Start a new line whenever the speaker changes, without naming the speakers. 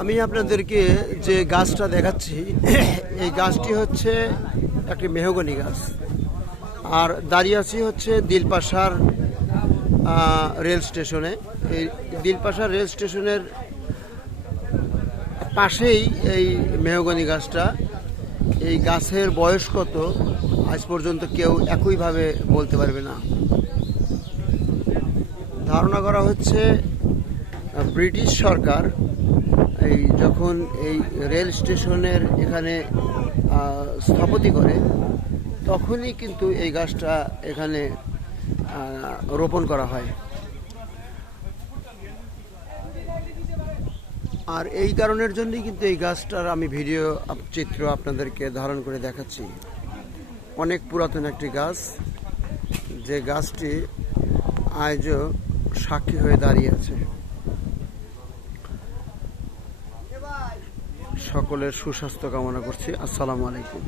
আমি আপনাদেরকে যে গাছটা দেখাচ্ছি, এই গাছটি হচ্ছে একটি মেহগনি গাছ। আর দাঁড়িয়ে আছি হচ্ছে দিলপাশার রেল স্টেশনে। এই দিলপাশার রেল স্টেশনের পাশেই এই মেহগনি গাছটা। এই গাছের বয়স কত? আজ পর্যন্ত কেউ একইভাবে বলতে পারবে না। ধারণা করা হচ্ছে, ব্রিটিশ সরকার এই যখন এই রেল স্টেশনের এখানে স্থপতি করে, তখনই কিন্তু এই গাছটা এখানে রোপণ করা হয়। আর এই কারণের জন্যই কিন্তু এই গাছটার আমি ভিডিও চিত্র আপনাদেরকে ধারণ করে দেখাচ্ছি। অনেক পুরাতন একটি গাছ। যে গাছটি আজও সাক্ষী হয়ে দাঁড়িয়ে আছে। সকলের সুস্বাস্থ্য কামনা করছি। আসসালামু আলাইকুম।